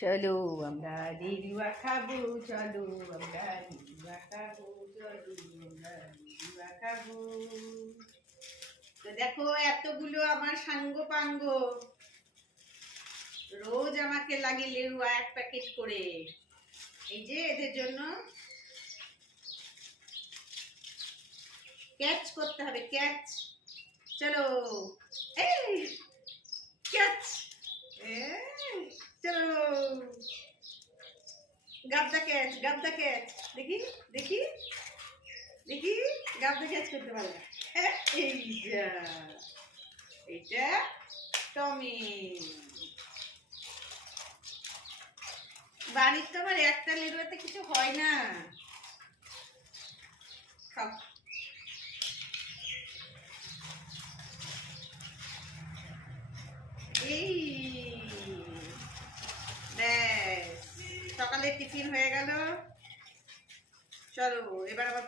চলো আমরা লিলুয়া খাবো, চলো আমরা লিলুয়া খাবো, চলো আমরা লিলুয়া খাবো। তো দেখো এতগুলো আমার সাঙ্গ পাঙ্গ রোজ আমাকে লাগে লেরুয়া এক প্যাকেট করে। এই যে এদের জন্য ক্যাচ করতে হবে, ক্যাচ। চলো এই ক্যাচ, চলো গাবদা ক্যাচ, গাবদা ক্যাচ। দেখি দেখি দেখি গাবদা ক্যাচ করতে পারবে। এইটা এইটা টমি। বাড়ির তো আমার একটা লেরুয়াতে কিছু হয় না। খাও। এই ব্যাস সকালে টিফিন হয়ে গেল। চলো এবার আবার